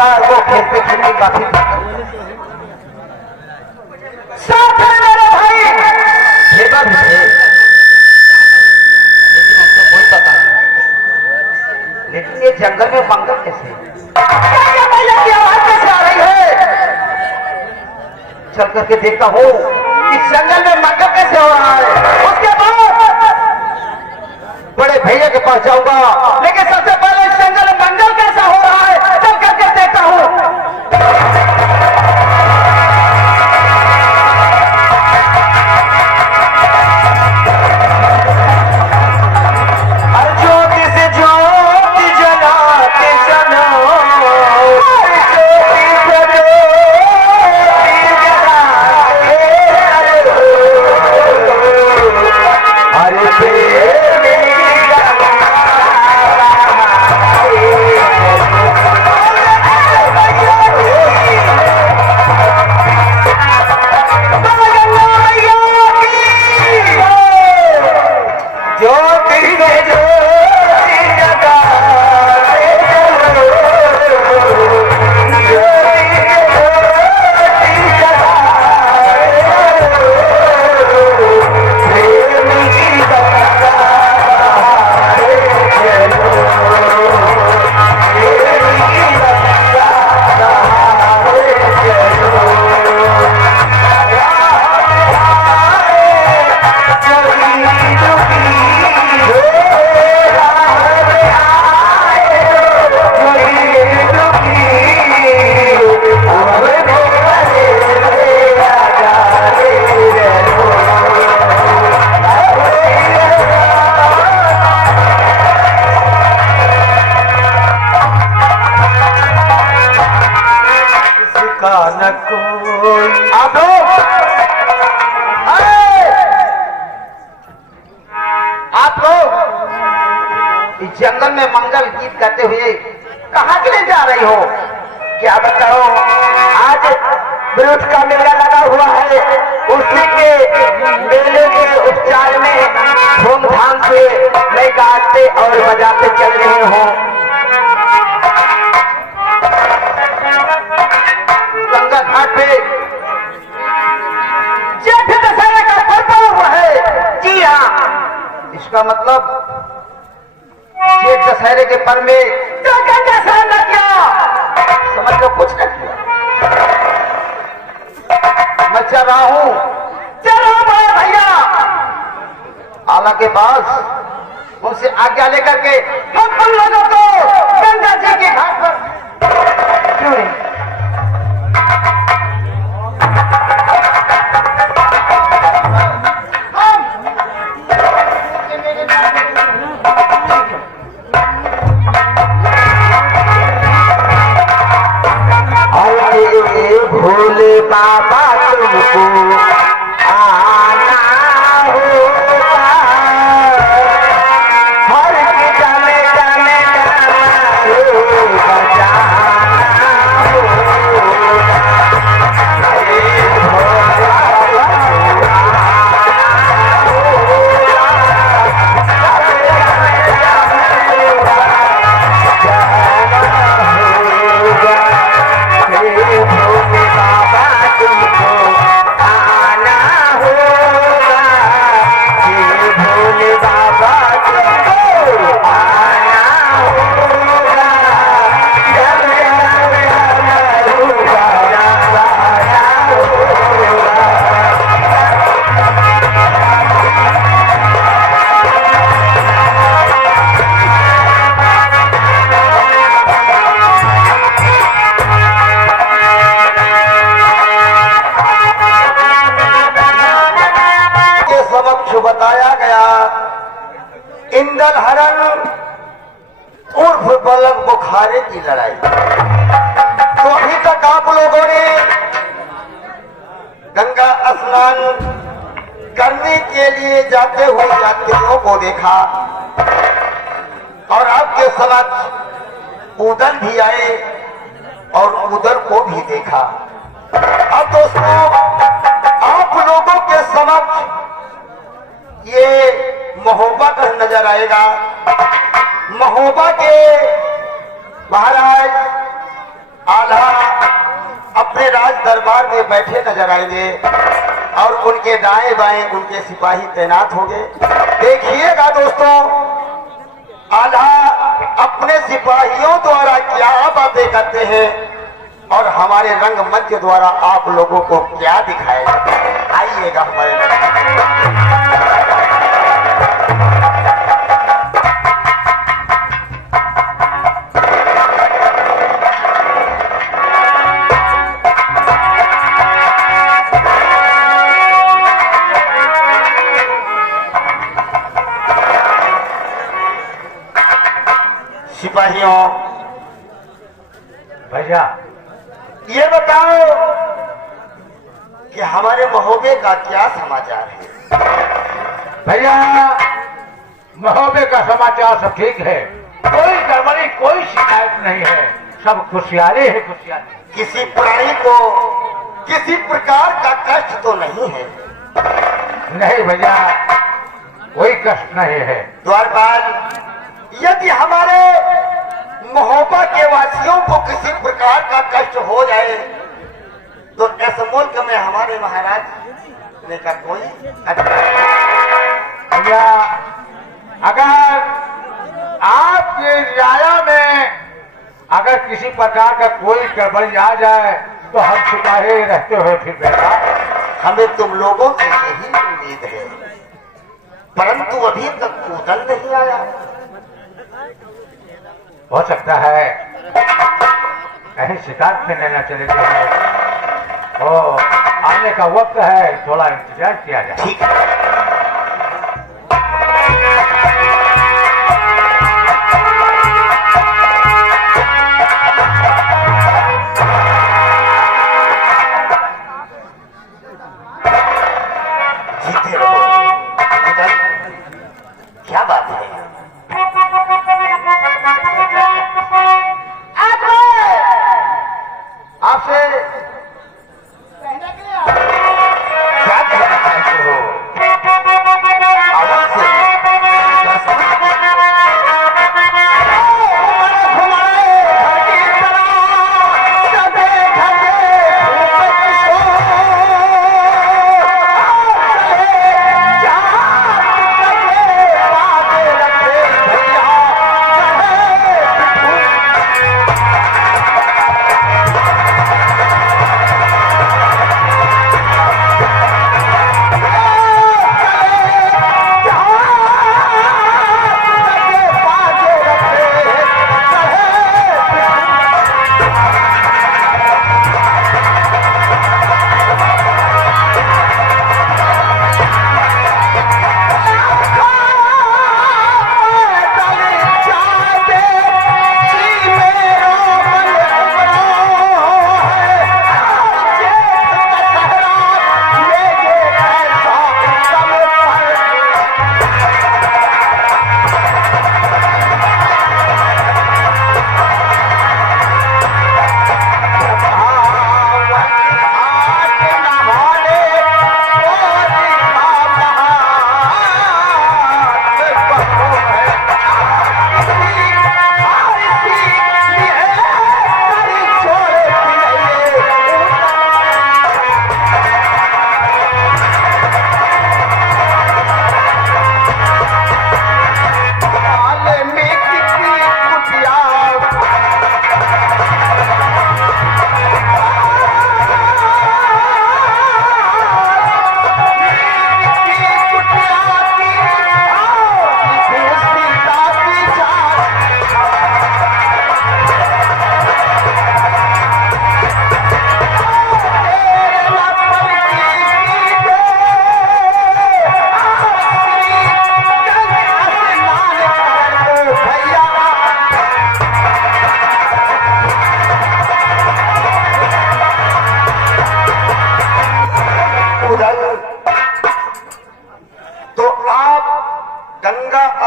शिकार को खेलते खेलते काफी साथ में मेरे भाई खेबा भी थे, लेकिन उनको कोई पता नहीं। लेकिन ये जंगल में मंगल कैसे, भैया की आवाज कैसे आ रही है? चल करके देखता हूँ इस जंगल में मंगल कैसे हो रहा है। उसके बाद बड़े भैया के पास जाऊंगा, लेकिन सबसे पहले इस जंगल में मंगल कैसा हो रहा है चल करके देखता हूँ। जंगल में मंगल गीत गाते हुए कहां के लिए जा रही हो? क्या बताओ, आज ब्रूट का मेला लगा हुआ है, उसी के मेले के उपचार में धूमधाम से मैं गाते और बजाते चल रहे हो। गंगा घाट पे जेठ दशहरे का पर्व हुआ है। जी हाँ, इसका मतलब जेठ दशहरे के पर्व में दशहरा न किया, समझ लो कुछ न किया। मैं चल रहा हूँ, चलो बड़े भैया आला के पास, उनसे आज्ञा लेकर के हम तुम लोगों को गंगा जी के घाट पर क्यों नहीं? भोले बाबा तुमको आना होगा, हर की जाने जाने होगा, जाना होगा। बताया गया इंदल हरण उर्फ बलक बुखारे की लड़ाई। तो अभी तक आप लोगों ने गंगा स्नान करने के लिए जाते हुए यात्रियों को देखा और आपके समक्ष उदल भी आए और उदल को भी देखा। अब दोस्तों आप लोगों के समक्ष ये महोबा का नजर आएगा। महोबा के महाराज दरबार में बैठे नजर आएंगे और उनके दाएं बाएं उनके सिपाही तैनात होंगे। देखिएगा दोस्तों, आल्हा अपने सिपाहियों द्वारा क्या बातें करते हैं और हमारे रंगमंच द्वारा आप लोगों को क्या दिखाएगा। आइएगा हमारे सिपाहियों। भैया ये बताओ कि हमारे महोबे का क्या समाचार है। भैया महोबे का समाचार सब ठीक है, कोई गड़बड़ी कोई शिकायत नहीं है, सब खुशहाली है खुशहाली। किसी प्राणी को किसी प्रकार का कष्ट तो नहीं है। नहीं भैया कोई कष्ट नहीं है। द्वारपाल, यदि हमारे महोबा के वासियों को किसी प्रकार का कष्ट हो जाए तो इस मुल्क में हमारे महाराज ने का कोई भैया अगर आपकी रियाया में अगर किसी प्रकार का कोई गड़बड़ी आ जाए तो हम सिपाही रहते हुए फिर बेटा। हमें तुम लोगों से यही उम्मीद है, परंतु अभी तक उदल नहीं आया। हो सकता है कहीं शिकार करने न चले गए हो, आने का वक्त है, थोड़ा इंतजार किया जाए। ठीक है। जीते रहो। क्या बात है, आपसे क्या कहना चाहते हो? आवाज से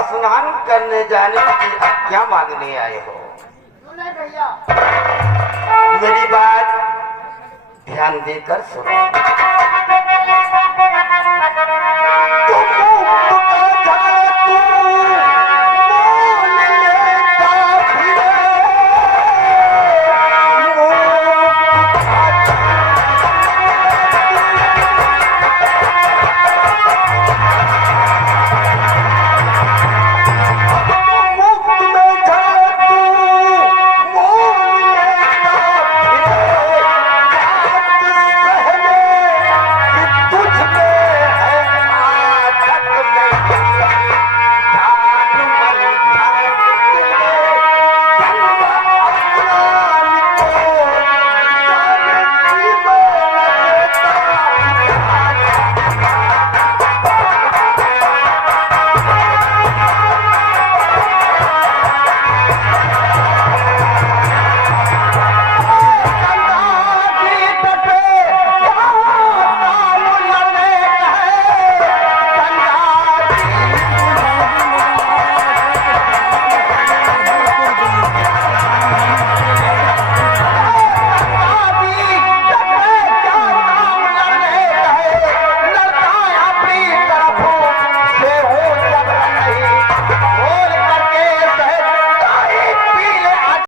स्नान करने जाने की आज्ञा मांगने आए हो। भैया मेरी बात ध्यान देकर सुनो।